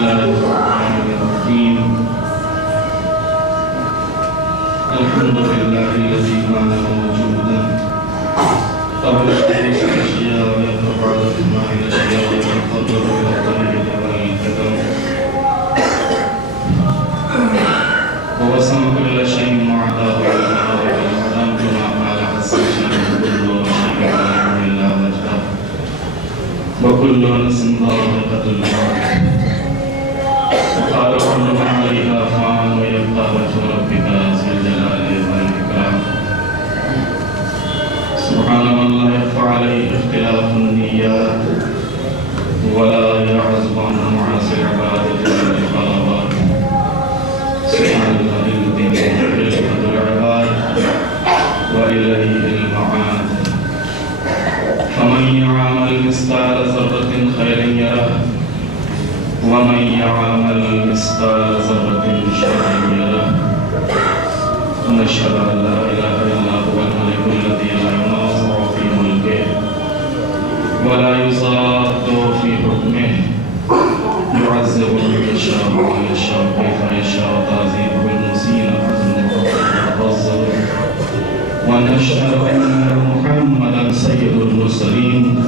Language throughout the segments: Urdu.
الله الرحمن الرحيم الحمد لله الذي كان موجودا قبل خلق الأشياء ويتبع أسماء الأشياء ويقدر إلى الطريق والكتاب ووسم كل شيء وعداه وعدم كما قال حسن كل شيء إلا وجهه وكل نفس ذائقة الموت وقال كل من عليها فان ويبقى وجه ربك ذو الجلال والإكرام سبحان من لا يخفى عليه اختلاف النيات ولا يعزب عنه معاصي العبادة والخلوات سبحان الله الذي خلقة العباد وإليه المعاد فمن يعمل مثقال ذرة خيرا يره ومن يعمل مثقال ذرة شرا يره ونشهد أن لا إله إلا هو الملك الذي لا ينازع في ملكه ولا يضاد في حكمه يعذب من يشاء ويشاء كيف يشاء تعذيب بالمسيء وتعذب ونشهد أن محمدا سيد المرسلين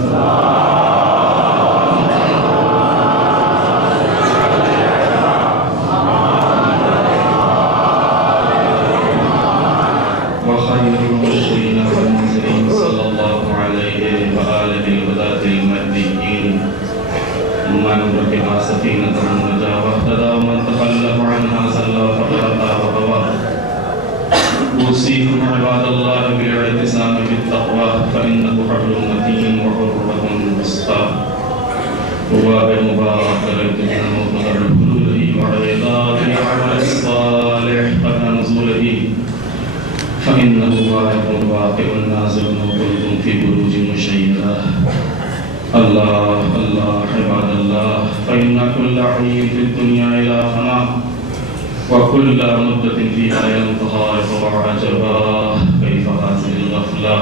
وخير المرسلين والمنزلين صلى الله عليه وآله الهداة المهديين من ركب سفينة النجاة واهتدى ومن تخلف عنها زل فقد وغوى أوصيكم عباد الله بالاعتصام بالتقوى فإنه حبل متين وعروة وسطى وباب مبارك للجنة ومقدر حلوله وعظات العمل الصالح قبل نزوله فإنه واقع واقع نازل وكنتم في بروج مشيدة الله الله عباد الله فإن كل حي في الدنيا إلى فناء وكل مدة فيها ينتهى وعجبا كيف هذه الغفلة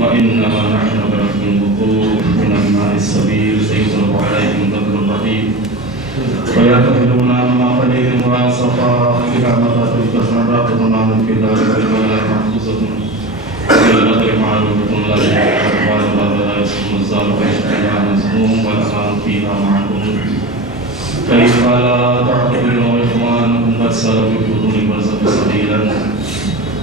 وإنما نحن بركب الوقوف من الماء السبيل سيطلب عليهم ذكر الرحيم ويعتقدون ما قليل وصفا إلى مدى الكفر راقبنا من في ذلك الملائكة محفوظة بالغدر معروفة لا يعرف ولا بلا يسلم الظالم ويشتري عن الزموم والأمان فيها معلوم كيف لا تعتبروا إخوانكم قد سلكوا في بدون البرزخ سبيلا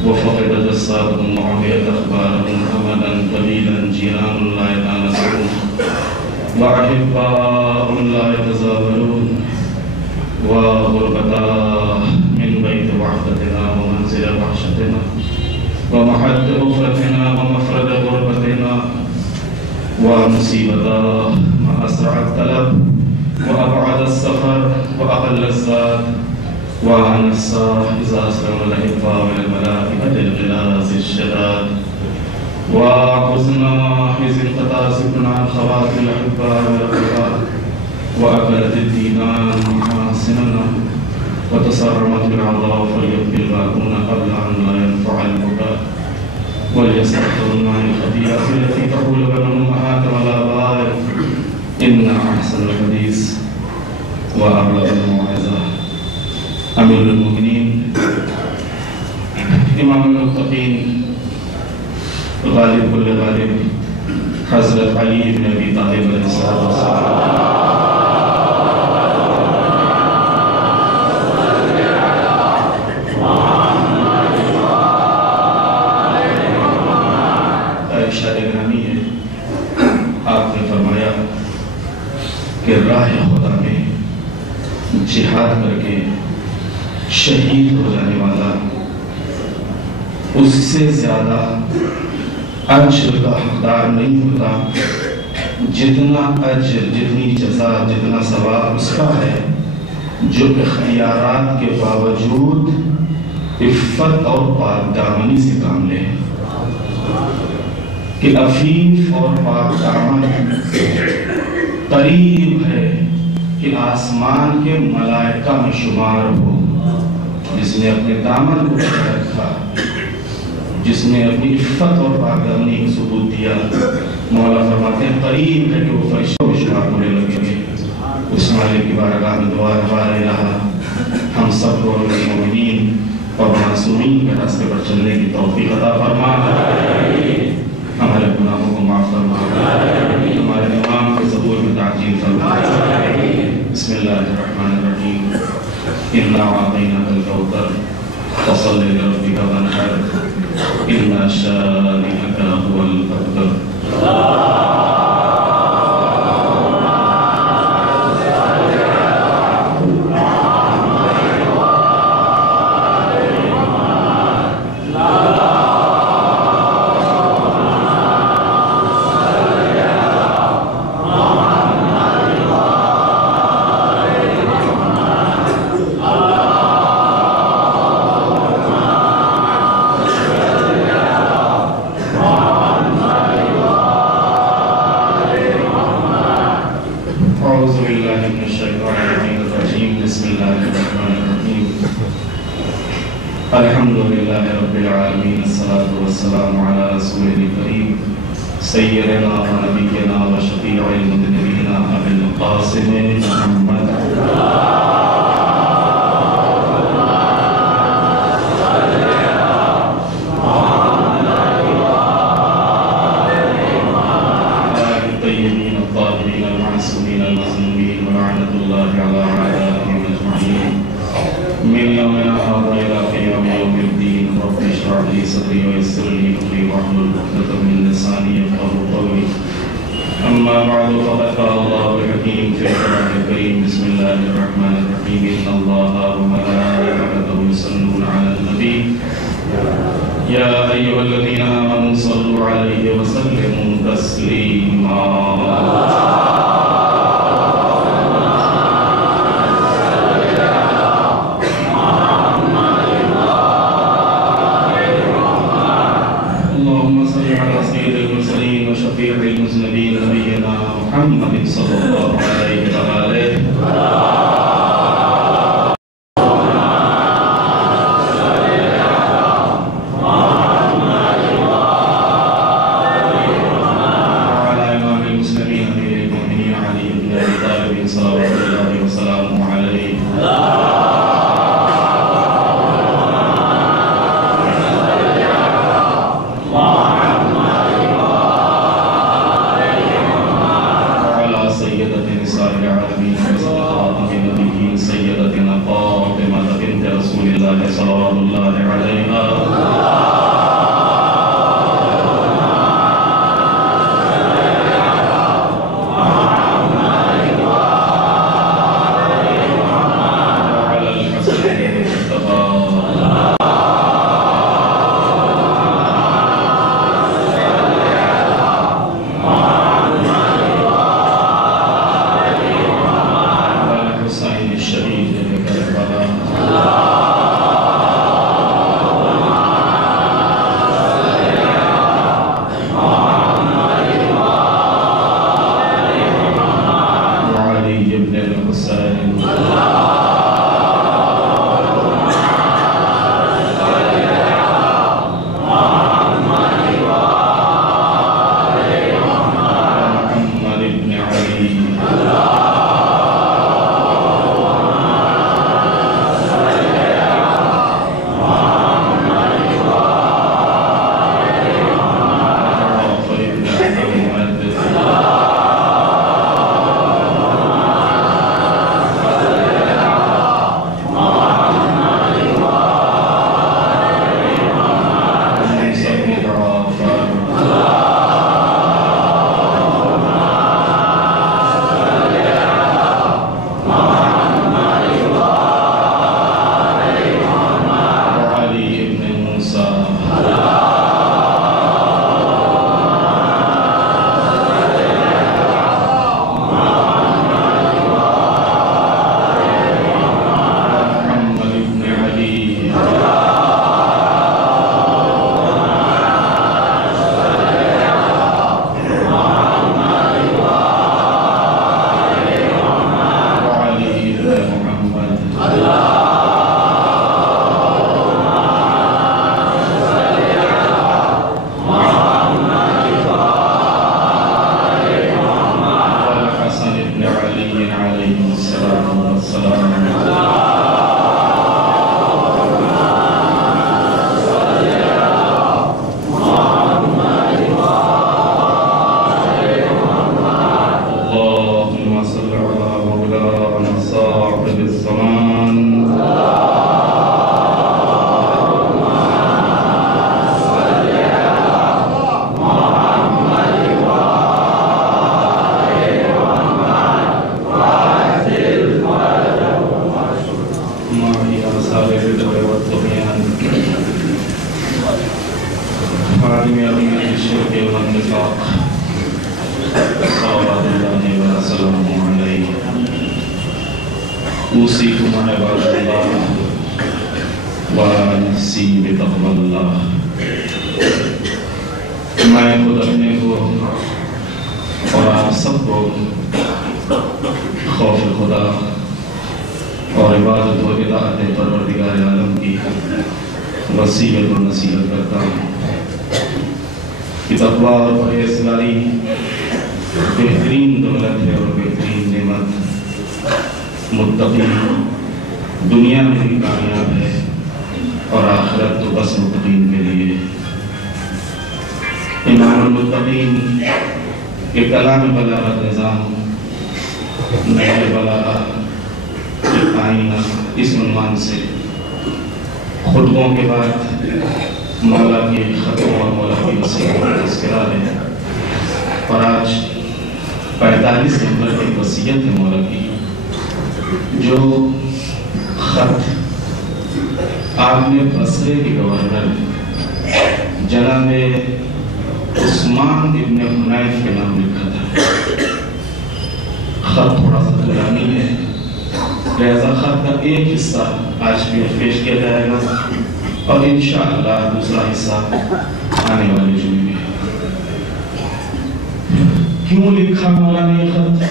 وفقد جسادهم وعميت أخبارهم أمدا قليلا جيران لا يتناسون وأحباء لا يتزاورون وغربتاه من بيت وحدتنا ومنزل وحشتنا ومحد غفرتنا ومفرد غربتنا ومصيبتاه ما أسرع الطلب وأبعد السفر وأقل الزاد وأنساه إذا أسلم الأحباء والملائكة الغلاظ الشداد وحزنا إذ انقطع سكنا عن خواتم الأحباء والأقرباء وأكلت الديدان محاسننا وتصرمت بالعذاب فليبكي الباكون قبل أن لا ينفع البكاء وليستغفرن عن الخطيئات التي تحول بين الأمهات والآباء إن أحسن الحديث وأبلغ الموعظة أمير المؤمنين إمام المتقين غالب كل غالب حضرت علی بن ابی طالب علیہ السلام ارشاد گرامی ہے آپ نے فرمایا کہ راہ خدا میں جہاد کر کے شہید ہو جانے والا اس سے زیادہ اجر کا حقدار نہیں ہوتا جتنا اجر جتنی جزا جتنا ثواب اس کا ہے جو اختیارات کے باوجود عفت اور پاک دامنی سے کام لے کہ عفیف اور پاک دامن قریب ہے کہ آسمان کے ملائکہ میں شمار ہو جس نے اپنے دامن کو رکھا جس نے اپنی عفت اور پاک دامنی کو ثبوت دیا مولا فرماتے ہیں قریب ہے کہ وہ فرشتوں میں شمار ہونے لگیں گے اسماعیل کی بارگاہ میں دعا بار الہ ہم سب کو مومنین اور معصومین کے راستے پر چلنے کی توفیق عطا فرما، ہمارے گناہوں کو معاف فرما، ہمارے امام کے ظہور میں تعجیل فرما۔ بسم اللہ الرحمن الرحیم، انا اعطیناک الکوثر فصل لربک وانحر ان شانئک هو الابتر۔ الحمدللہ رب العالمین، الصلاة والسلام علی رسول الکریم سیدنا و نبینا و شفیع المذنبین ابی القاسم محمد الطیبین الطاہرین المعصومین المظلومین ولعنۃ اللہ علی اعدائہم اجمعین من یومنا هذا إلى قیام یوم الدین۔ رب اشرح لي صدری ويسر لي أمري واحلل عقدة من لساني يفقهوا قولي، أما بعد فقد قال الله الحكيم في القرآن الكريم بسم الله الرحمن الرحيم إن الله وملائكته يصلون على النبي يا أيها الذين آمنوا صلوا عليه وسلموا تسليما۔ شفیع المذنبین نبینا محمد صلی اللہ علیہ وآلہ وعلى امام المسلمین امیر المؤمنین علی بن ابی طالب صلوات اللہ وسلامہ علیہ۔ سیدتنا فاطمہ بنت رسول اللہ صلوات اللہ علیہا، وعلى الحسن المصطفى، والحسين الشهيد بكربلاء، وعلي بن الحسين، ومحمد بن علي، صاحب الزمان خادم امین الشرک والنفاق صلوات اللہ وسلامہ علیہ اوصیکم عباد اللہ ونفسی بتقوی اللہ میں خود اپنے کو اور آپ سب کو خوف خدا اور عبادت و اطاعت پروردگار عالم کی وصیت و نصیحت کرتا ہوں کہ تقویٰ اور پرہیزگاری بہترین دولت ہے اور بہترین نعمت متقی دنیا میں بھی کامیاب ہے اور آخرت تو بس متقین کے لیے امام المتقین کے کلام بلاغت نظام نہر بلاغت آئینہ اس عنوان سے خطبوں کے بعد مولا کی خطوں اور مولا کی وصیت کا تذکرہ ہے اور آج 45 نمبر کی وصیت ہے مولا کی جو خط آپ نے بصرے کے گورنر جناب عثمان ابن حنیف کے نام لکھا تھا خط تھوڑا سا طولانی ہے لہذا خط کا ایک حصہ آج بھی پیش کیا جائے گا اور انشاءاللہ دوسرا حصہ آنے والے جمعے میں کیوں لکھا مولا نے یہ خط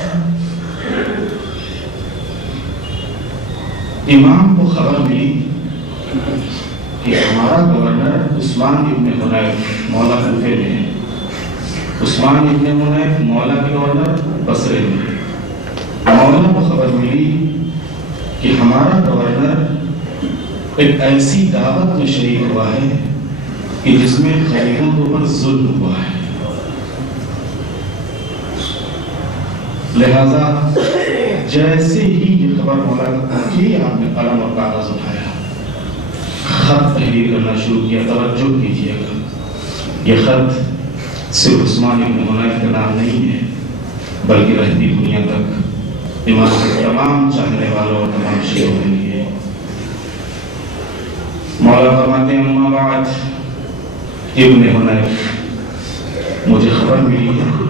امام کو خبر ملی کہ ہمارا گورنر عثمان ابن حنیف مولا کوفے میں ہے عثمان ابن حنیف مولا کے گورنر بصرے میں مولا کو خبر ملی کہ ہمارا گورنر ایک ایسی دعوت میں شریک ہوا ہے کہ جس میں غریبوں کے اوپر ظلم ہوا ہے لہذا جیسے ہی یہ خبر مولا کو پہنچی آپ نے قلم اور کاغذ اٹھایا خط تحریر کرنا شروع کیا توجہ کیجیے گا یہ خط صرف عثمان ابن حنیف کا نام نہیں ہے بلکہ رہتی دنیا تک امام کے تمام چاہنے والوں اور تمام شیعوں کے لیے مولا فرماتے ہیں اما بعد ابن حنیف مجھے خبر ملی ہے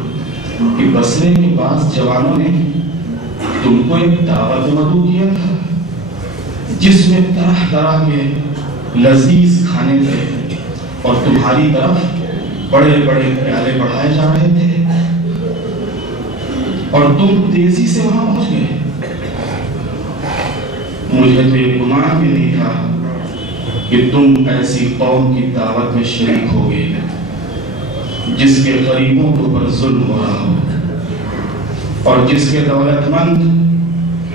کہ بصرے کے بعض جوانوں نے تم کو ایک دعوت مدعو کیا تھا جس میں طرح طرح کے لذیذ کھانے تھے اور تمہاری طرف بڑے بڑے پیالے بڑھائے جا رہے تھے اور تم تیزی سے وہاں پہنچ گئے مجھے تو یہ گمان بھی نہیں تھا کہ تم ایسی قوم کی دعوت میں شریک ہوگے جس کے غریبوں کے اوپر ظلم ہو رہا ہو اور جس کے دولت مند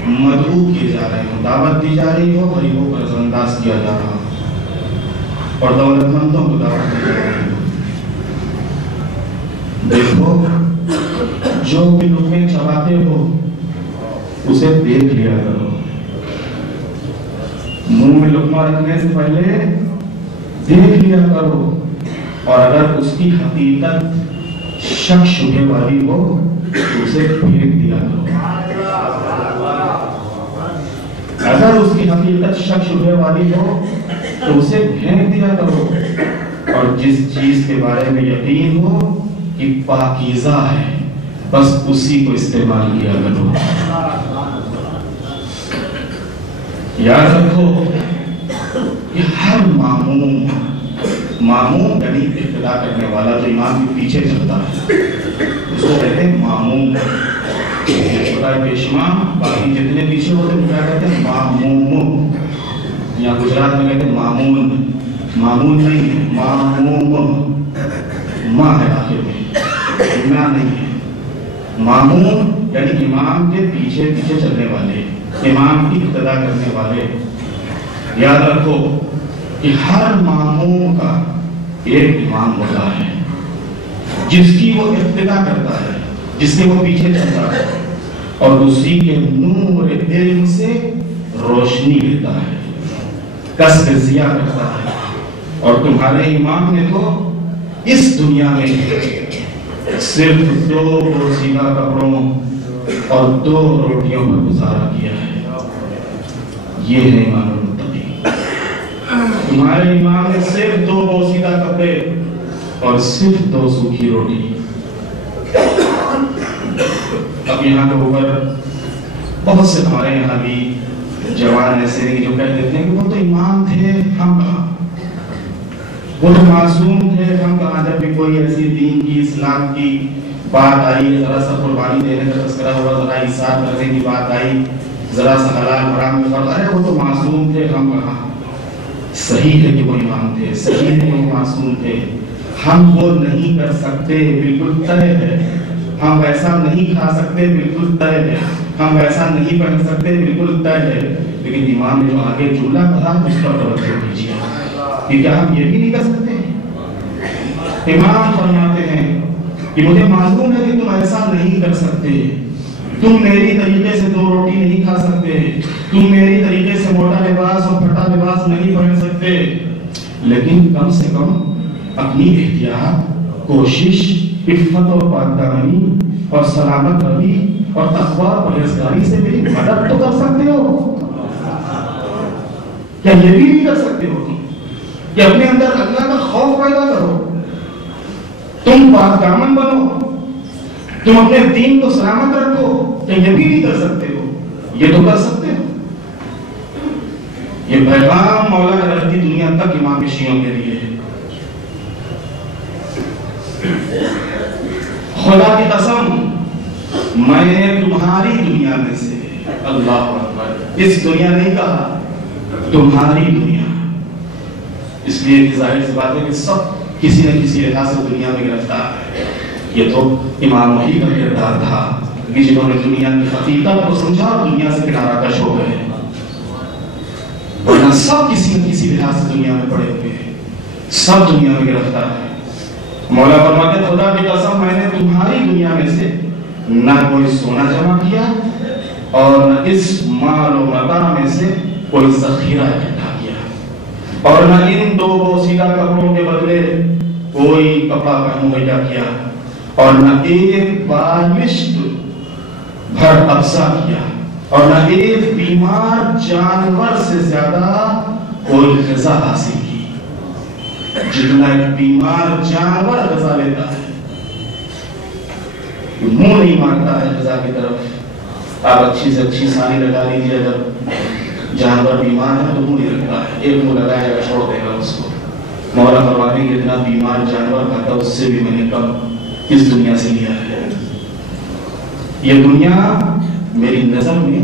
مدعو کیے جا رہے ہوں دعوت دی جا رہی ہو غریبوں پر نظر انداز کیا جا رہا ہو اور دولت مندوں کو دعوت دی جا رہی ہو دیکھو جو بھی لقمے چباتے ہو اسے دیکھ لیا کرو منہ میں لقمہ رکھنے سے پہلے دیکھ لیا کرو اور اگر اس کی حقیقت شک شبہ والی ہو تو اسے پھینک دیا کرو اگر اس کی حقیقت شک شبہ والی ہو تو اسے پھینک دیا کرو اور جس چیز کے بارے میں یقین ہو کہ پاکیزہ ہے بس اسی کو استعمال کیا کرو یاد رکھو کہ ہر ماموم یعنی ابتدا کرنے والا جو امام کے پیچھے چلتا ہے اس کو کہتے ہیں ماموم پیشمام باقی جتنے پیچھے ہوتے ہیں کیا کہتے ہیں ماموم یا گجرات میں کہتے ہیں مامون نہیں ہے ماموم ماں ہے آخر میں ماں نہیں ہے ماموم یعنی امام کے پیچھے چلنے والے امام کی ابتدا کرنے والے یاد رکھو کہ ہر ماموم کا ایک امام ہوتا ہے جس کی وہ ابتدا کرتا ہے جس کے وہ پیچھے چلتا ہے اور اسی کے نور علم سے روشنی دیتا ہے، کس کے ضیاء کرتا ہے، اور تمہارے امام نے تو اس دنیا میں صرف 2 پوشیدہ کپڑوں اور 2 روٹیوں پر گزارا کیا ہے۔ یہ ہے امام المتقین۔ تمہارے امام نے صرف 2 پوشیدہ کپڑے اور صرف 2 سوکھی روٹی۔ اب یہاں کے اوپر بہت سے ہمارے یہاں بھی جوان ایسے ہیں جو کہہ دیتے ہیں کہ وہ تو امام تھے، ہم کہاں، وہ تو معصوم تھے، ہم کہاں۔ جب بھی کوئی ایسی دین کی، اسلام کی بات آئی، ذرا سا قربانی دینے کا تذکرہ ہوا، ذرا ایثار کرنے کی بات آئی، ذرا سا حلال حرام میں فرق، ارے وہ تو معصوم تھے، ہم کہاں۔ صحیح ہے کہ وہ امام تھے، صحیح ہے کہ وہ معصوم تھے، ہم وہ نہیں کر سکتے، بالکل طے ہے۔ ہم ویسا نہیں کھا سکتے، بالکل طے ہے۔ ہم ویسا نہیں پڑھ سکتے، بالکل طے ہے۔ لیکن امام نے جو آگے جملہ کہا اس پر توجہ کیجیے کہ کیا ہم یہ بھی نہیں کر سکتے؟ امام فرماتے ہیں کہ مجھے معلوم ہے کہ تم ایسا نہیں کر سکتے، تم میری طریقے سے 2 روٹی نہیں کھا سکتے، تم میری طریقے سے موٹا لباس اور پھٹا لباس نہیں پہن سکتے، لیکن کم سے کم اپنی احتیاط، کوشش، عفت اور پاکدامنی اور سلامت روی اور تقوی پرہیزگاری سے میری مدد تو کر سکتے ہو۔ کیا یہ بھی نہیں کر سکتے ہو تم کہ اپنے اندر اللہ کا خوف پیدا کرو، تم پاک دامن بنو، تم اپنے دین کو سلامت رکھو؟ کیا یہ بھی نہیں کر سکتے ہو؟ یہ تو کر سکتے ہو۔ یہ پیغام مولا نے رکھ دی دنیا تک امام شیعوں کے لیے۔ خدا کی قسم، میں نے تمہاری دنیا میں سے، اللہ اکبر، اس دنیا نہیں کہا، تمہاری دنیا، اس لیے کہ ظاہر سی بات ہے کہ سب کسی نہ کسی لحاظ سے دنیا میں گرفتار ہے۔ یہ تو امام وحی کا کردار تھا کہ جنہوں نے دنیا کی حقیقت کو سمجھا اور دنیا سے کنارہ کش ہو گئے، ورنہ سب کسی نہ کسی لحاظ سے دنیا میں پڑے ہوئے ہیں، سب دنیا میں گرفتار ہے۔ مولا فرماتے ہیں خدا کی قسم، میں نے تمہاری دنیا میں سے نہ کوئی سونا جمع کیا اور نہ اس مال و متاع میں سے کوئی ذخیرہ اکٹھا کیا، اور نہ ان 2 بوسیدہ کپڑوں کے بدلے کوئی کپڑا مہیا کیا، اور نہ ایک بالشت بھر افزا کیا، اور نہ ایک بیمار جانور سے زیادہ کوئی غذا حاصل کی جتنا ایک بیمار جانور غذا لیتا ہے۔ منہ نہیں مارتا ہے غذا کی طرف، آپ اچھی سے اچھی سانی لگا لیجیے، جب جانور بیمار ہے تو منہ نہیں رکھتا ہے، ایک منہ لگائے گا چھوڑ دے گا اس کو۔ مولا فرماتے ہیں اتنا بیمار جانور کھاتا اس سے بھی میں نے کم اس دنیا سے لیا ہے۔ یہ دنیا میری نظر میں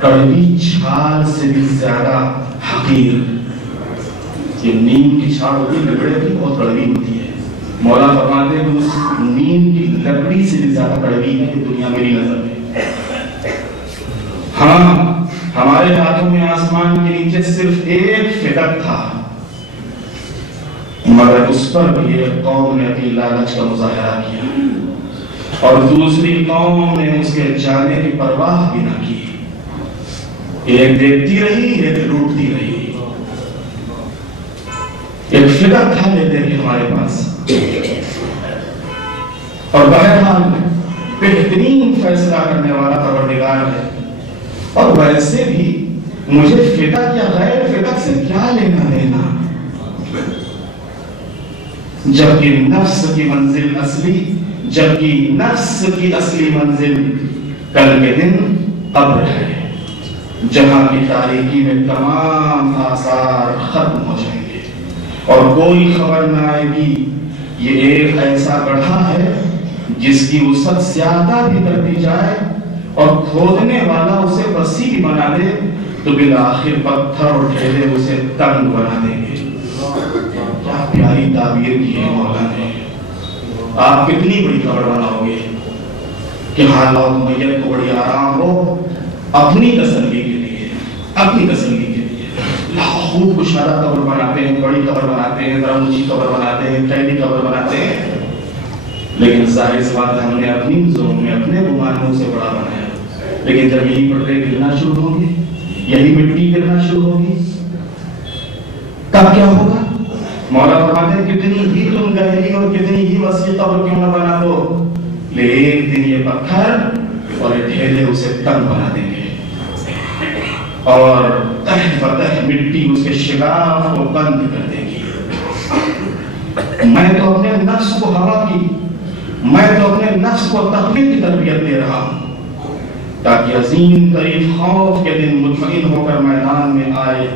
کڑوی چھال سے بھی زیادہ حقیر، یہ نیم کی چھال ہوتی ہے لکڑے کی، بہت کڑوی ہوتی ہے۔ مولا فرماتے ہیں اس نیم کی لکڑی سے بھی زیادہ کڑوی ہے یہ دنیا میری نظر میں۔ ہاں، ہمارے ہاتھوں میں آسمان کے نیچے صرف ایک فدق تھا، مگر اس پر بھی ایک قوم نے اپنی لالچ کا مظاہرہ کیا اور دوسری قوم نے اس کے جانے کی پرواہ بھی نہ کی، ایک دیکھتی رہی، ایک لوٹتی رہی۔ ایک فدق تھا لیتے کہ ہمارے پاس، اور بہرحال بہترین فیصلہ کرنے والا پروردگار ہے، اور ویسے بھی مجھے فدق یا غیر فدق سے کیا لینا دینا، جبکہ نفس کی منزل اصلی، جبکہ نفس کی اصلی منزل کل کے دن قبر ہے، جہاں کی تاریکی میں تمام آثار ختم ہو جائیں گے اور کوئی خبر نہ آئے گی۔ یہ ایک ایسا گڑھا ہے جس کی وسعت زیادہ بھی کر دی جائے اور کھودنے والا اسے وسیع بھی بنا دے تو بالآخر پتھر اور ڈھیلے اسے تنگ بنا دیں گے۔ کیا پیاری تعبیر کی ہے مولا نے۔ آپ کتنی بڑی قبر بناؤ گے کہ حالات میت کو بڑی آرام ہو، اپنی تسلی کے لیے، اپنی تسلی کے لیے خوب کشادہ قبر بناتے ہیں، بڑی قبر بناتے ہیں، ذرا اونچی قبر بناتے ہیں، ٹیڑھی قبر بناتے ہیں، لیکن ظاہر سی بات ہم نے اپنی ذوق میں اپنے گمانوں سے بڑا بنایا۔ لیکن جب یہی پردے گرنا شروع ہوں گے، یہی مٹی گرنا شروع ہوگی. تب کیا ہوگا؟ مولا فرماتے ہیں کتنی ہی تم گہری اور کتنی ہی وسیع قبر کیوں نہ بنا دو، لیکن ایک دن یہ پتھر اور یہ ڈھیلے اسے تنگ بنا دیں گے اور تہ بتہ مٹی اس کے شگاف کو بند کر دے گی. میں تو اپنے نفس کو ہوا کی، میں تو اپنے نفس کو تقوی کی تربیت دے رہا ہوں تاکہ عظیم ترین خوف کے دن مطمئن ہو کر میدان میں آئے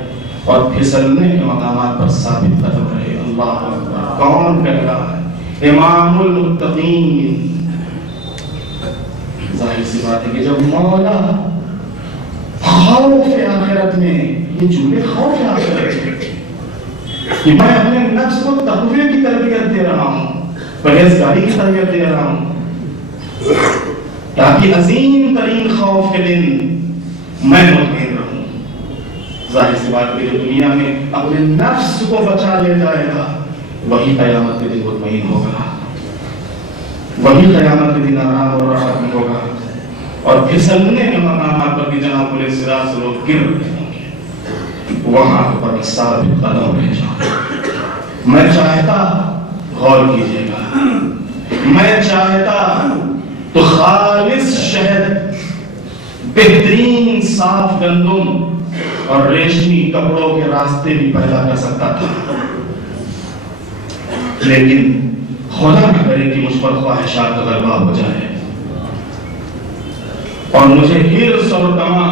اور پھسلنے کے مقامات پر ثابت قدم رہے. اللہ اکبر. کون کہہ رہا ہے؟ امام المتقین. ظاہر سی بات ہے کہ جب مولا خوف آخرت میں، یہ جملے خوف آخرت میں کہ میں اپنے نفس کو تقوی کی تربیت دے رہا ہوں، پرہیزگاری کی تربیت دے رہا ہوں تاکہ عظیم ترین خوف کے دن میں مطمئن رہوں. ظاہر سی بات ہے کہ دنیا میں اپنے نفس کو بچا لے جائے گا وہی قیامت کے دن مطمئن ہوگا، وہی قیامت کے دن آرام اور راحت میں ہوگا اور پھسلنے کے مقامات پر بھی جہاں پورے صراط سے لوگ گر رہے ہوں گے وہاں پر ثابت قدم رہ جاؤں. میں چاہتا، غور کیجیے گا، میں چاہتا تو خالص شہد، بہترین صاف گندم اور ریشمی کپڑوں کے راستے بھی پیدا کر سکتا تھا، لیکن خدا نہ کرے کہ مجھ پر خواہشات کا غلبہ ہو جائے اور مجھے حرص اور طمع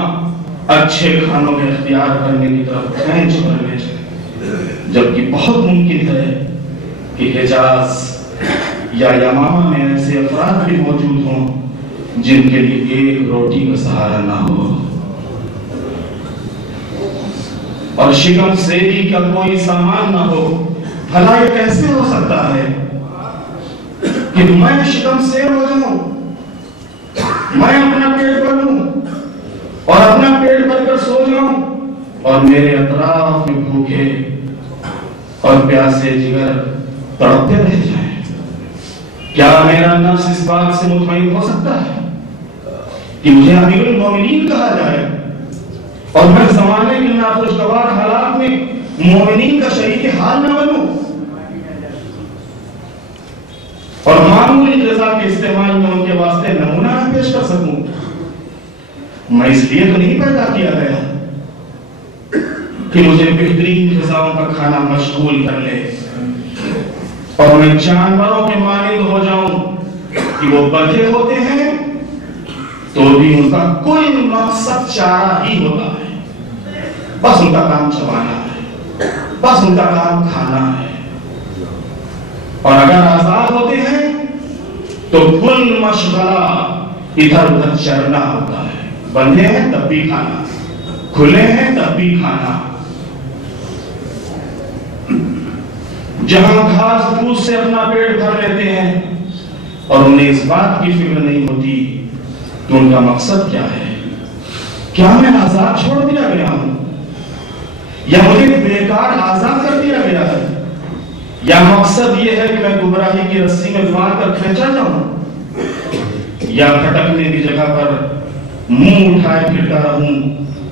اچھے کھانوں کے اختیار کرنے کی طرف کھینچ کر لے جائے، جبکہ بہت ممکن ہے کہ حجاز یا یمامہ میں ایسے افراد بھی موجود ہوں جن کے لیے ایک روٹی کا سہارا نہ ہو اور شکم سیری کا کوئی سامان نہ ہو. بھلا یہ کیسے ہو سکتا ہے کہ میں شکم سیر ہو جاؤں، میں اپنا پیٹ بھر لوں اور اپنا پیٹ بھر کر سو جاؤں اور میرے اطراف میں بھوکے اور پیاسے جگر تڑپتے رہ جائیں؟ کیا میرا نفس اس بات سے مطمئن ہو سکتا ہے کہ مجھے امیر المومنین کہا جائے اور میں زمانے کے ناخوشگوار حالات میں مومنین کا شریک حال نہ بنوں اور معمولی غذا کے استعمال میں ان کے واسطے نمونہ نہ پیش کر سکوں؟ میں اس لیے تو نہیں پیدا کیا گیا کہ مجھے بہترین غذاؤں کا کھانا مشغول کر لے اور میں جانوروں کے مانند ہو جاؤں کہ وہ بدھے ہوتے ہیں تو بھی ان کا کوئی مقصد چارہ ہی ہوتا ہے، بس ان کا کام چبانا ہے، بس ان کا کام کھانا ہے. اور اگر آزاد ہوتے ہیں تو کل مشغلہ ادھر ادھر چرنا ہوتا ہے. بندھے ہیں تب بھی کھانا، کھلے ہیں تب بھی کھانا. جہاں گھاس پھوس سے اپنا پیٹ بھر لیتے ہیں اور انہیں اس بات کی فکر نہیں ہوتی کہ ان کا مقصد کیا ہے. کیا میں آزاد چھوڑ دیا گیا ہوں یا مجھے بیکار آزاد کر دیا گیا ہے، یا مقصد یہ ہے کہ میں گمراہی کی رسی میں باندھ کر کھینچا جاؤں یا بھٹکنے کی جگہ پر منہ اٹھائے پھرتا رہوں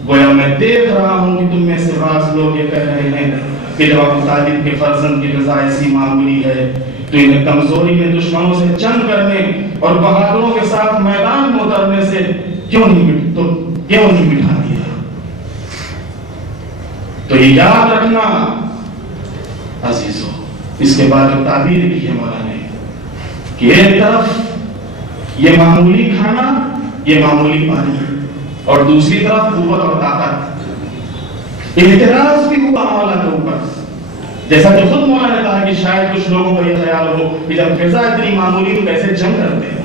گویا میں دیکھ رہا ہوں کہ تم میں سے بعض لوگ یہ کہہ رہے ہیں کہ جب ابو طالب کے فرزند کی غذا ایسی معمولی ہے تو انہیں کمزوری میں دشمنوں سے جنگ کرنے اور بہادروں کے ساتھ میدان میں اترنے سے کیوں نہیں بٹھا دیا. تو یہ یاد رکھنا عزیزو، اس کے بعد تعبیر کی ہے مولا نے کہ ایک طرف یہ معمولی کھانا، یہ معمولی پانی اور دوسری طرف قوت اور طاقت. اعتراض بھی ہوا مولا کے اوپر، جیسا کہ خود مولا نے کہا کہ شاید کچھ لوگوں کو یہ خیال ہو کہ جب غذا اتنی معمولی تو کیسے جنگ کرتے ہیں،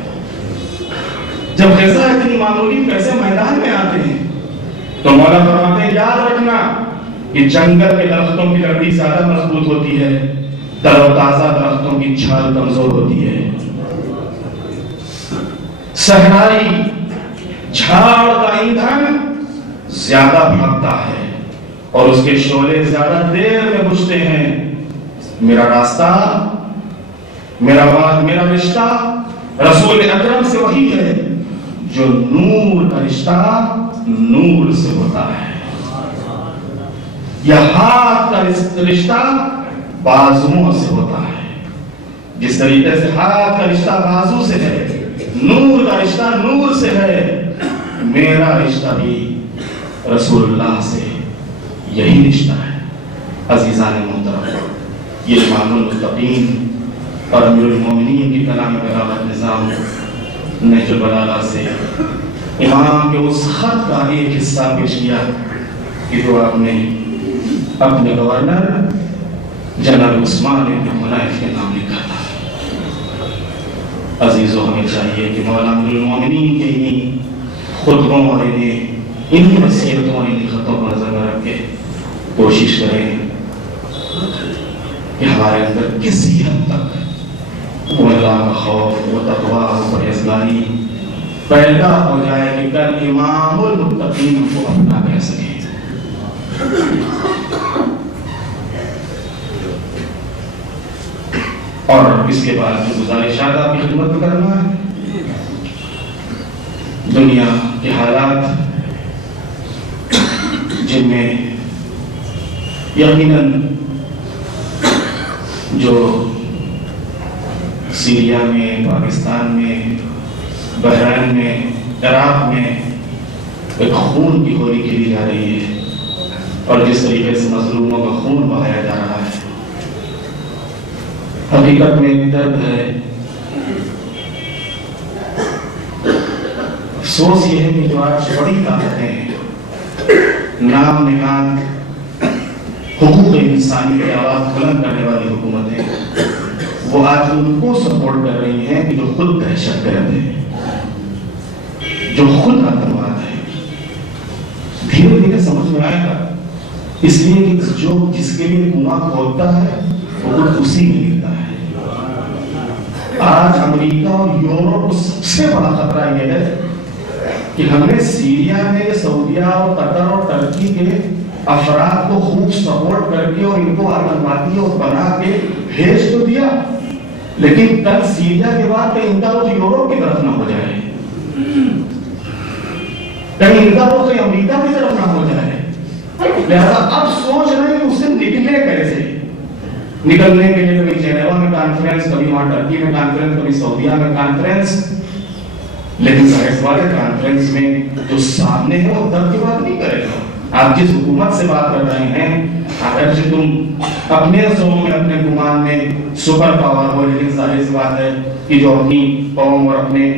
جب غذا اتنی معمولی کیسے میدان میں آتے ہیں. تو مولا فرماتے ہیں یاد رکھنا کہ جنگل کے درختوں کی لکڑی زیادہ مضبوط ہوتی ہے، تر و تازہ درختوں کی چھال کمزور ہوتی ہے. صحرائی جھاڑ کا ایندھن زیادہ بھاگتا ہے اور اس کے شعلے زیادہ دیر میں بجھتے ہیں. میرا راستہ، میرا رشتہ رسول اکرم سے وہی ہے جو نور کا رشتہ نور سے ہوتا ہے. یا ہاتھ کا رشتہ بازوؤں سے ہوتا ہے. جس طریقے سے ہاتھ کا رشتہ بازو سے ہے، نور کا رشتہ نور سے ہے، میرا رشتہ بھی رسول اللہ سے یہی رشتہ ہے. عزیزان محترم، یہ امام المتقین اور امیر المومنین کی کلام بلاغت نظام نہج البلاغہ سے امام کے اس خط کا ایک حصہ پیش کیا کہ جو آپ نے اپنے گورنر جنرل عثمان بن حنیف کے نام لکھا تھا. عزیزوں، ہمیں چاہیے کہ مولا امیر المومنین کے انہی خطبوں اور انہی نصیحتوں اور انہی خطوں کو نظر میں رکھ کے کوشش کریں کہ ہمارے اندر کسی حد تک وہ اللہ کا خوف، وہ تقویٰ، وہ پرہیزگاری پیدا ہو جائے کہ کل امام المتقین کو اپنا کہہ سکیں. اور اس کے بعد جو گزارشات آپ کی خدمت کرنا ہے، دنیا کے حالات جن میں یقیناً جو سیریا میں، پاکستان میں، بحرین میں، عراق میں ایک خون کی ہولی کھیلی جا رہی ہے اور جس طریقے سے مظلوموں کا خون بہایا جا رہا ہے، حقیقت میں درد ہے. افسوس یہ ہے کہ جو آج بڑی طاقتیں نام نہاد حقوق انسانی کی آواز بلند کرنے والی حکومتیں، وہ آج ان کو سپورٹ کر رہی ہیں کہ جو خود دہشت گرد ہے، جو خود آتنواد ہے. دھیرے دھیرے سمجھ میں آئے گا، اس لیے کہ جو جس کے لیے کنواں کھودتا ہے وہ خود اسی میں گرتا ہے. آج امریکہ اور یورپ کو سب سے بڑا خطرہ یہ ہے کہ ہمیں سیریا میں سعودیہ اور قطر اور ترکی کے افراد کو خوب سپورٹ کر کے اور ان کو آتنکوادی اور بنا کے بھیج تو دیا، لیکن کل سیریا کے بعد کہیں ان کا رخ یورپ کی طرف نہ ہو جائے، کہیں ان کا رخ امریکہ کی طرف نہ ہو جائے. لہذا اب سوچ رہے ہیں کہ اسے نکلے کیسے. نکلنے کے لیے کبھی جنیوا میں کانفرنس، کبھی وہاں ٹرکی میں کانفرنس، کبھی سعودیہ میں کانفرنس، لیکن ظاہر سی بات ہے کانفرنس میں جو سامنے ہے وہ درد کی بات نہیں کرے گا. آپ جس حکومت سے بات کر رہے ہیں، اگر جو تم اپنے زوم میں، اپنے گمان میں سپر پاور ہو، لیکن ظاہر سی بات ہے کہ جو اپنی قوم اور اپنے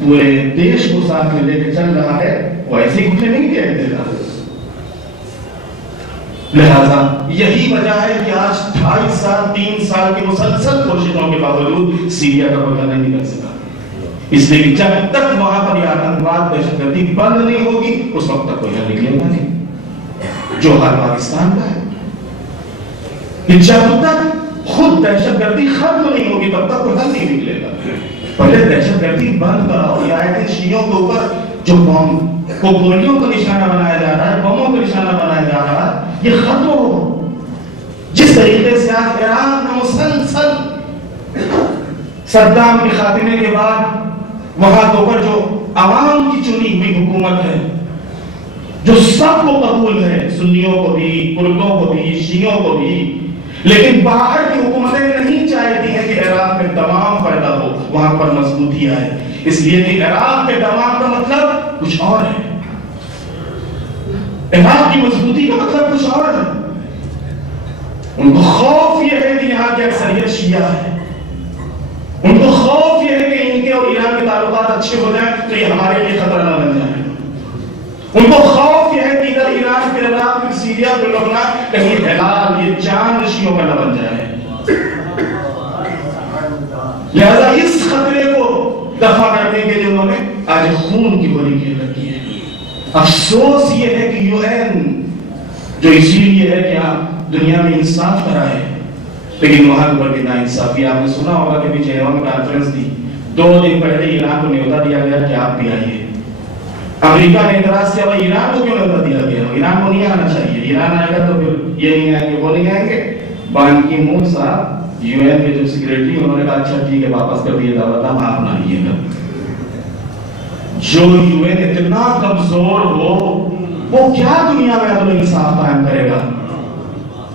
پورے دیش کو ساتھ میں لے کے چل رہا ہے وہ ایسی گھٹنے نہیں کہہ دے گا. لہذا یہی وجہ ہے کہ آج 2.5 سال 3 سال کی مسلسل کوششوں کے باوجود سیریا کا پتہ نہیں نکل سکا. اس لیے کہ جب تک وہاں پر یہ آتنکواد، دہشت گردی بند نہیں ہوگی اس وقت تک کوئی حل نکلے گا نہیں. جو حال پاکستان کا ہے کہ جب تک خود دہشت گردی ختم نہیں ہوگی تب تک کوئی حل نہیں نکلے گا. پہلے دہشت گردی بند کراؤ. یہ آئے تھے شیعوں کے اوپر جو بم کو گولیوں کا نشانہ بنایا جا رہا ہے، بموں کا نشانہ بنایا جا رہا ہے، یہ ختم ہو. جس طریقے سے آج ایران میں مسلسل صدام کے خاتمے کے بعد وہاں کے اوپر جو عوام کی چنی ہوئی حکومت ہے، جو سب کو قبول ہے، سنیوں کو بھی، کردوں کو بھی، شیعوں کو بھی، لیکن باہر کی حکومتیں نہیں چاہتی ہیں کہ عراق میں دمام پیدا ہو، وہاں پر مضبوطی آئے. اس لیے کہ عراق کے دمام کا مطلب کچھ اور ہے، عراق کی مضبوطی کا مطلب کچھ اور ہے. ان کو خوف یہ ہے کہ یہاں کی اکثریت شیعہ ہے، ان کو خوف یہ ہے کہ ان کے اور ایران کے تعلقات اچھے ہو جائیں تو یہ ہمارے لیے خطرہ نہ بن جائے. ان کو خوف یہ ہے کہ ادھر ایران، پھر عراق، پھر سیریا، پھر لبنان، کہیں ہلال یہ چاند شیعوں کا نہ بن جائے. لہذا اس خطرے کو دفع کرنے کے لیے انہوں نے آج خون کی ہولی کھیل رکھی ہے. افسوس یہ ہے کہ یو این جو اسی لیے ہے کہ آپ دنیا میں انصاف کرائے، لیکن وہاں کے اوپر بھی ناانصافی. آپ نے سنا ہوگا کہ بھی جنیوا میں کانفرنس تھی، 2 دن پہلے ایران کو نیوتا دیا گیا کہ آپ بھی آئیے. امریکہ نے اعتراض کیا، بھائی ایران کو کیوں نیوتا دیا گیا؟ ایران کو نہیں آنا چاہیے، ایران آئے گا تو پھر یہ نہیں آئیں گے، وہ نہیں آئیں گے. بان کی مون صاحب یو این کے جو سیکریٹری، انہوں نے کہا اچھا ٹھیک ہے واپس کر دیے دعوت، ہم آپ نہ آئیے گا. جو یو این اتنا کمزور ہو وہ کیا دنیا میں عدل و انصاف قائم کرے گا؟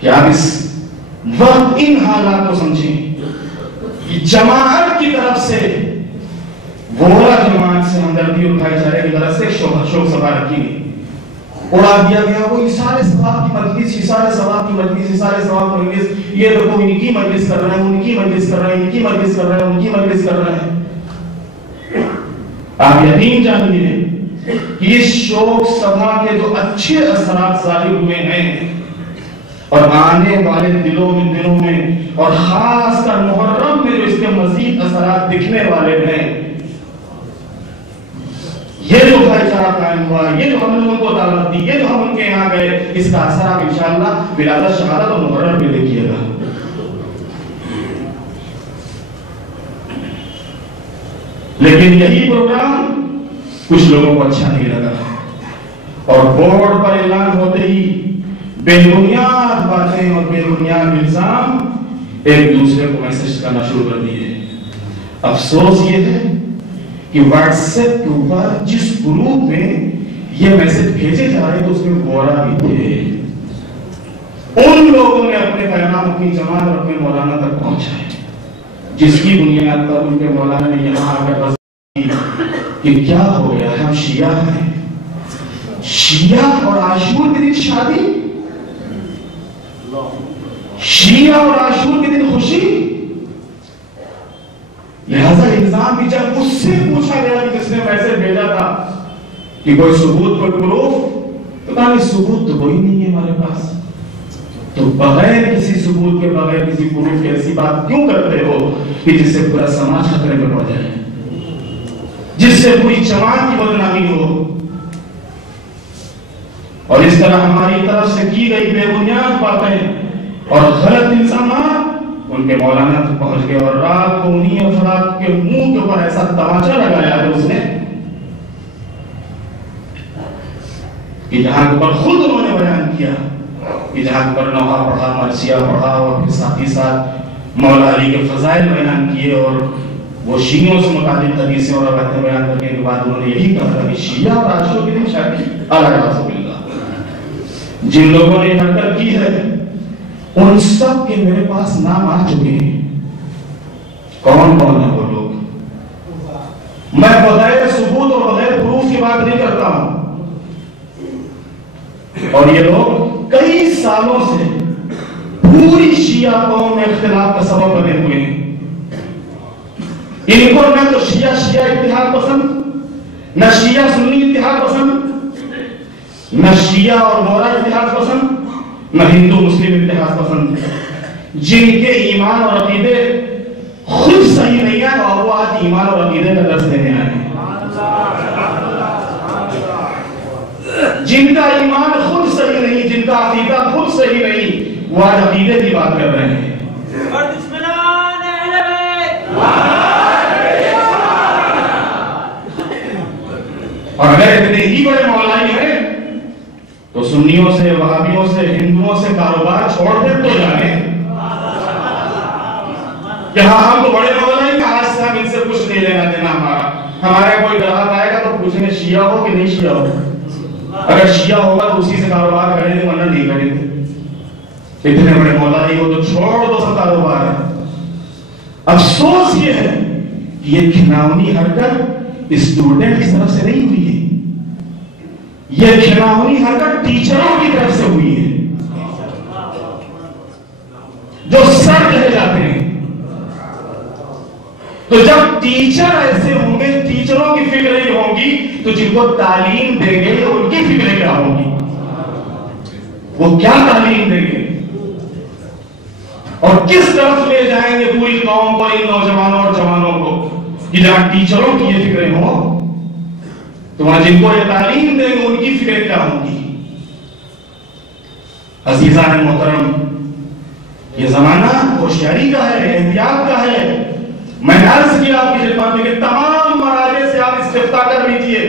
کہ آپ اس وقت ان حالات کو سمجھیں کہ جماعت کی طرف سے گورا جماعت سے ہمدردی اور بھائی چارے کی طرف سے شوق سبا رکھی گئی، اڑا دیا گیا وہ اشارے ثواب کی مجلس، اشارے ثواب کی مجلس، اشارے ثواب کی مجلس، یہ دیکھو ان کی مجلس کر رہے ہیں، ان کی مجلس کر رہے ہیں، ان کی مجلس کر رہے ہیں، ان کی مجلس کر رہے ہیں۔ آپ یقین جانیے کہ اس شوق سبھا کے جو اچھے اثرات ظاہر ہوئے ہیں اور آنے والے دنوں میں اور خاص کر محرم میں جو اس کے مزید اثرات دکھنے والے ہیں، یہ جو بھائی چارہ قائم ہوا، یہ جو ہم نے ان کو دعوت دی، یہ جو ہم ان کے یہاں گئے، اس کا اثر آپ انشاءاللہ ولادت شہادت اور محرم میں دیکھیے گا۔ لیکن یہی پروگرام کچھ لوگوں کو اچھا نہیں لگا اور بورڈ پر اعلان ہوتے ہی بے بنیاد باتیں اور بے بنیاد الزام ایک دوسرے کو میسج کرنا شروع کر دیے۔ افسوس یہ ہے کہ واٹس ایپ کے اوپر جس گروپ میں یہ میسج بھیجے جا رہے تو اس میں گورا بھی تھے، ان لوگوں نے اپنے پیغام اپنی جماعت اور اپنے مولانا تک پہنچائے، جس کی بنیاد پر ان کے مولانا نے یہاں آ کر کہ کیا ہو گیا ہے، ہم شیعہ ہیں، شیعہ اور عاشور کے دن شادی، شیعہ اور عاشور کے دن خوشی۔ لہذا الزام بھی جب اس سے پوچھا گیا کہ جس نے میسج بھیجا تھا کہ کوئی ثبوت کوئی پروف، تو کہا کہ ثبوت تو کوئی نہیں ہے ہمارے پاس، تو بغیر کسی ثبوت کے بغیر کسی پروف کے ایسی بات کیوں کرتے ہو کہ جس سے پورا سماج خطرے میں پڑ جائے، جس سے پوری جماعت کی بدنامی ہو۔ اور اس طرح ہماری طرف سے کی گئی بے بنیاد باتیں اور غلط الزامات ان کے مولانا تک پہنچ گئے اور رات کو انہیں افراد کے منہ کے اوپر ایسا تماچا لگایا ہے اس نے کہ جہاں کے اوپر خود انہوں نے بیان کیا کہ جہاں کے اوپر نوحہ پڑھا، مرثیہ پڑھا اور پھر ساتھ ہی ساتھ مولا علی کے فضائل بیان کیے اور وہ شیعوں سے متعلق حدیثیں اور روایتیں بیان کرنے کے بعد انہوں نے یہی کہا کہ شیعہ اور عاشور کے دن شادی اعلیٰ جن لوگوں نے حرکت کی ہے ان سب کے میرے پاس نام آ چکے ہیں۔ کون کون ہیں وہ لوگ؟ میں بغیر ثبوت اور بغیر پروف کی بات نہیں کرتا ہوں، اور یہ لوگ کئی سالوں سے پوری شیعہ قوم میں اختلاف کا سبب بنے ہوئے ہیں۔ ان کو نہ تو شیعہ اتحاد پسند، نہ شیعہ سنی اتحاد پسند، نہ شیعہ اور گورا اتحاد پسند، نہ ہندو مسلم اتحاد پسند، جن کے ایمان اور عقیدے خود صحیح نہیں ہے اور وہ آج ایمان اور عقیدے کا درس دینے آئے ہیں، جن کا ایمان خود صحیح نہیں، جن کا عقیدہ خود صحیح نہیں، وہ آج عقیدے کی بات کر رہے ہیں۔ اور اگر اتنے ہی بڑے مولائی ہیں تو سنیوں سے، وہابیوں سے، ہندوؤں سے کاروبار چھوڑ دے تو جانے کہ ہاں ہم تو بڑے مولائی ہیں، آج سے ہم ان سے کچھ نہیں لینا دینا ہمارا کوئی گراہک آئے گا تو پوچھیں گے شیعہ ہو کہ نہیں شیعہ ہو، اگر شیعہ ہوگا تو اسی سے کاروبار کریں گے ورنہ نہیں کریں گے، اتنے بڑے مولائی ہو تو چھوڑ دو سب کاروبار ہے۔ افسوس یہ ہے کہ یہ گھناؤنی حرکت اسٹوڈنٹ کی طرف سے نہیں ہوئی ہے، یہ گھناؤنی حرکت ٹیچروں کی طرف سے ہوئی ہے جو سر کہے جاتے ہیں۔ تو جب ٹیچر ایسے ہوں گے، ٹیچروں کی فکریں یہ ہوں گی تو جن کو تعلیم دیں گے ان کی فکریں کیا ہوں گی، وہ کیا تعلیم دیں گے اور کس طرف لے جائیں گے پوری قوم کو، ان نوجوانوں اور جوانوں کو کہ جہاں ٹیچروں کی یہ فکریں ہوں تو وہاں جن کو یہ تعلیم دیں گے ان کی فکریں کیا ہوں گی۔ عزیزان محترم، یہ زمانہ ہوشیاری کا ہے، احتیاط کا ہے۔ میں نے عرض کیا آپ کی خدمت میں کہ تمام مراجع سے آپ استفتاء کر لیجئے،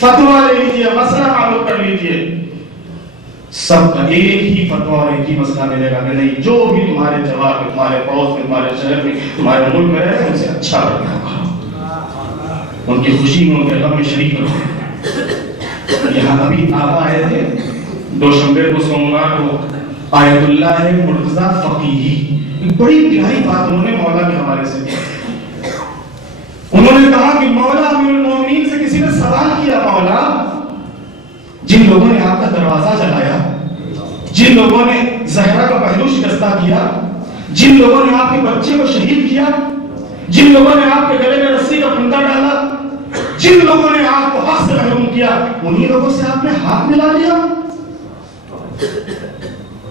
فتویٰ لے لیجئے، مسئلہ معلوم کر لیجئے، سب کا ایک ہی فتویٰ اور ایک ہی مسئلہ ملے گا کہ نہیں، جو بھی تمہارے جواب میں، تمہارے پڑوس میں، تمہارے شہر میں، تمہارے ملک میں رہے ان سے اچھا برتاؤ کرو، ان کی خوشی میں، ان کے غم میں شریک کرو۔ یہاں ابھی آبا آئے تھے دوشنبے کو، سوموار کو آیت اللہ مرتضی فقیہی، ایک بڑی گہری بات انہوں نے مولا کے حوالے سے کی۔ انہوں نے کہا کہ مولا امیر المومنین سے کسی نے سوال کیا، مولا جن لوگوں نے آپ کا دروازہ جلایا، جن لوگوں نے زہرا کا پہلو شکستہ کیا، جن لوگوں نے آپ کے بچے کو شہید کیا، جن لوگوں نے آپ کے گلے میں رسی کا پھندا ڈالا، جن لوگوں نے آپ کو حق سے محروم کیا، انہی لوگوں سے آپ نے ہاتھ ملا لیا؟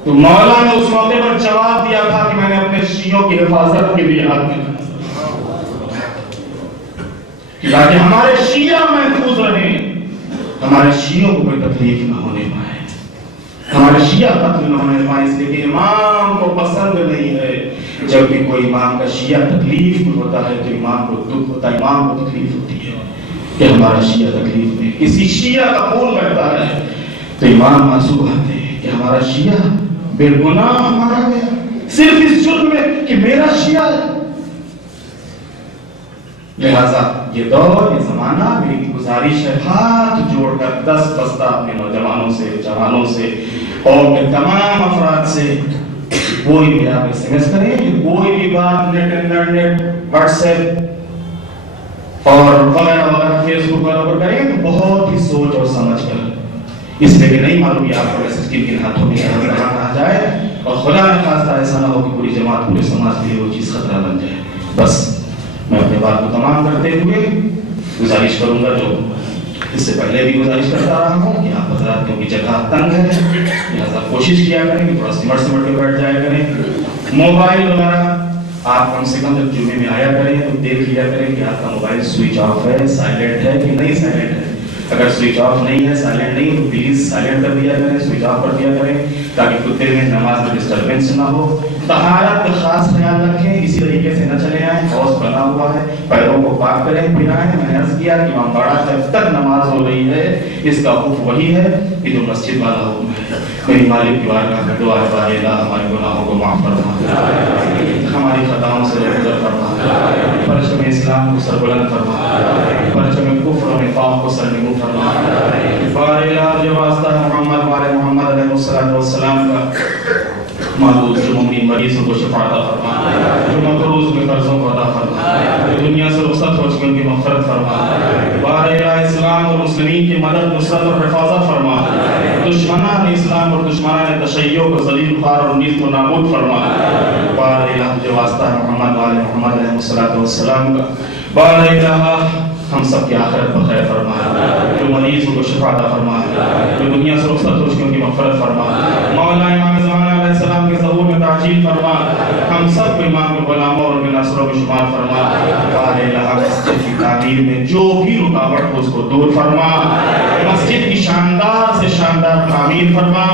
تو مولا نے اس موقع پر جواب دیا تھا کہ میں نے اپنے شیعوں کی حفاظت کے لیے ہاتھ ملایا تاکہ ہمارے شیعہ محفوظ رہیں، ہمارے شیعوں کو کوئی تکلیف نہ ہونے پائے، ہمارے شیعہ قتل نہ ہونے پائے، اس لیے کہ امام کو پسند نہیں ہے جب بھی کوئی امام کا شیعہ تکلیف میں ہوتا ہے تو امام کو دکھ ہوتا ہے، امام کو تکلیف ہوتی ہے کہ ہمارا شیعہ تکلیف میں، کسی شیعہ کا خون بہتا ہے تو امام آنسو بہاتے ہیں کہ ہمارا شیعہ بے گناہ مارا گیا صرف اس جرم میں کہ میرا شیعہ ہے۔ لہذا یہ دور، یہ زمانہ، میری گزارش ہے ہاتھ جوڑ کر دست بستہ اپنے نوجوانوں سے، جوانوں سے، قوم کے تمام افراد سے، کوئی بھی آپ ایس ایم ایس کریں کہ کوئی بھی بات نیٹ انٹرنیٹ واٹس ایپ اور وغیرہ وغیرہ فیس بک پر کریں تو بہت ہی سوچ اور سمجھ کر، اس لیے کہ نہیں معلوم یہ آپ کو میسج کن کن ہاتھوں میں کہا جائے اور خدا نہ خواستہ ایسا نہ ہو کہ پوری جماعت پورے سماج کے لیے وہ چیز خطرہ بن جائے۔ بس میں اپنے بات کو تمام کرتے ہوئے گزارش کروں گا، جو اس سے پہلے بھی گزارش کرتا رہا ہوں کہ آپ حضرات کیونکہ جگہ تنگ ہے لہٰذا کوشش کیا کریں کہ تھوڑا سمٹ کے بیٹھ جایا کریں۔ موبائل وغیرہ آپ کم سے کم جب جمعے میں آیا کریں تو دیکھ لیا کریں کہ آپ کا موبائل سوئچ آف ہے، سائلنٹ ہے کہ نہیں سائلنٹ ہے۔ اگر سوئچ آف نہیں ہے، سائلنٹ نہیں تو پلیز سائلنٹ کر دیا کریں، سوئچ آف کر دیا کریں تاکہ کتے میں نماز میں ڈسٹربنس نہ ہو۔ طہارت کا خاص خیال رکھیں، اسی طریقے سے نہ چلے آئیں، حوض بنا ہوا ہے، پیروں کو پاک کریں، پھر آئیں۔ میں نے عرض کیا کہ امام باڑہ جب تک نماز ہو رہی ہے اس کا حکم وہی ہے کہ جو مسجد والا حکم ہے۔ میری مالک کی بارگاہ میں دعا ہے، بارے اللہ ہمارے گناہوں کو معاف فرما، ہماری خطاؤں سے درگزر فرما، پرچم اسلام کو سربلند فرما، پرچم کفر و نفاق کو سرنگوں فرما۔ بارے اللہ جو واسطہ محمد والے محمد علیہ السلام کا معبود جو ممنی مریضوں کو شفا عطا فرما، جو مقروض میں قرضوں کو عطا فرما، جو دنیا سے رخصت ہو چکے ان کی مغفرت فرما۔ بارے الہ اسلام اور مسلمین کی مدد، نصرت اور حفاظت فرما۔ دشمنان اسلام اور دشمنان تشیع کو ذلیل خوار اور نیست و نابود فرما۔ بارے الہ جو واسطہ محمد والے محمد علیہ السلام کا، بارے الہ ہم سب کی آخرت بخیر فرما، جو مریض کو شفا عطا فرما، جو دنیا سے رخصت ہو چکے ان کی مغفرت فرما۔ مولا امام زمانہ علیہ السلام کے ظہور میں تعجیل فرما، ہم سب کو امام کے غلاموں اور کے ناصروں میں شمار فرما۔ بارے الہ مسجد کی تعمیر میں جو بھی رکاوٹ ہو اس کو دور فرما، مسجد کی شاندار سے شاندار تعمیر فرما۔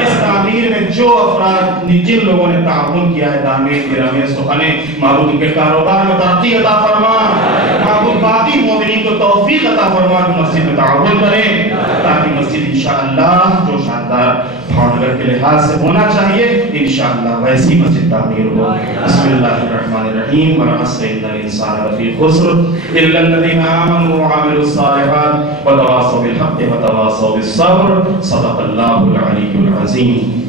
اس تعمیر میں جو افراد جن لوگوں نے تعاون کیا ہے تعمیر کے رمے سخنے، معبود ان کے کاروبار میں ترقی عطا فرما، معبود باقی مومنین کو توفیق عطا فرما کہ مسجد میں تعاون کریں تاکہ مسجد انشاءاللہ جو شاندار بھاؤنگر کے لحاظ سے ہونا چاہیے انشاءاللہ ویسی مسجد تعمیر ہو۔ بسم اللہ الرحمن الرحیم، والعصر ان الانسان لفی خسر الا الذین آمنوا وعملوا الصالحات وتواصوا بالحق وتواصوا بالصبر، صدق اللہ العلی العظیم۔